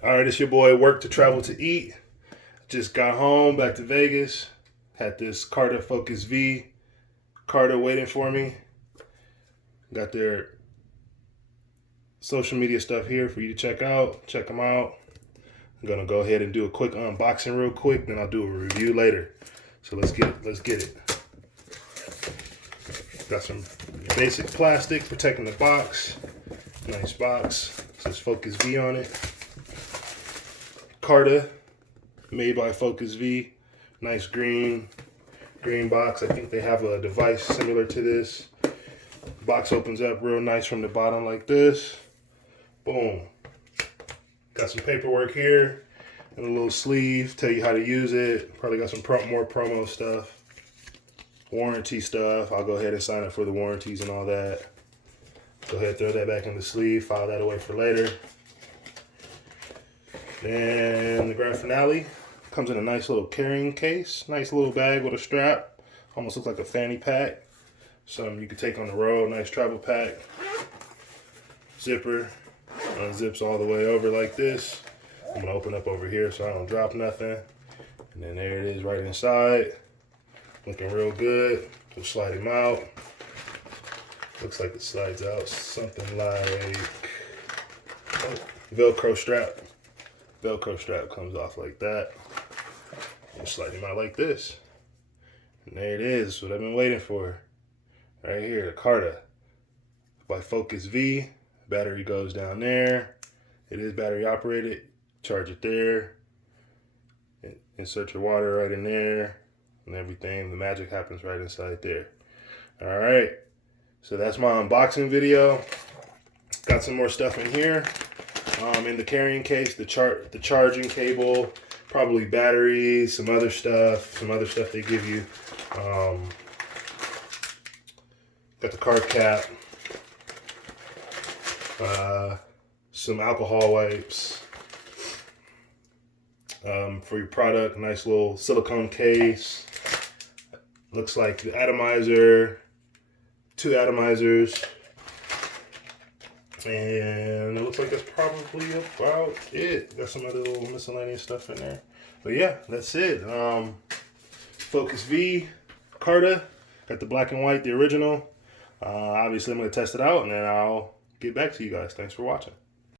All right, it's your boy Work to Travel to Eat. Just got home, back to Vegas. Had this Carta Focus V Carta waiting for me. Got their social media stuff here for you to check out. Check them out. I'm gonna go ahead and do a quick unboxing real quick, then I'll do a review later. So let's get it. Let's get it. Got some basic plastic protecting the box. Nice box. Says Focus V on it. Carta, made by Focus V. Nice green box. I think they have a device similar to this. Box opens up real nice from the bottom like this. Boom. Got some paperwork here and a little sleeve. Tell you how to use it. Probably got some more promo stuff. Warranty stuff. I'll go ahead and sign up for the warranties and all that. Go ahead, throw that back in the sleeve. File that away for later. Then the grand finale comes in a nice little carrying case. Nice little bag with a strap. Almost looks like a fanny pack. Something you could take on the road. Nice travel pack. Zipper. Unzips all the way over like this. I'm going to open up over here so I don't drop nothing. And then there it is right inside. Looking real good. We'll slide him out. Looks like it slides out something like Velcro strap. Velcro strap comes off like that. And slide him out like this. And there it is, what I've been waiting for. Right here, the Carta by Focus V. Battery goes down there. It is battery operated. Charge it there. Insert your water right in there. And everything, the magic happens right inside there. All right, so that's my unboxing video. Got some more stuff in here. In the carrying case, the charging cable, probably batteries, some other stuff they give you. Got the card cap, some alcohol wipes for your product. Nice little silicone case. Looks like the atomizer, 2 atomizers. And it looks like that's probably about it. Got some other little miscellaneous stuff in there. But yeah, that's it. Focus V, Carta. Got the black and white, the original. Obviously, I'm going to test it out, and then I'll get back to you guys. Thanks for watching.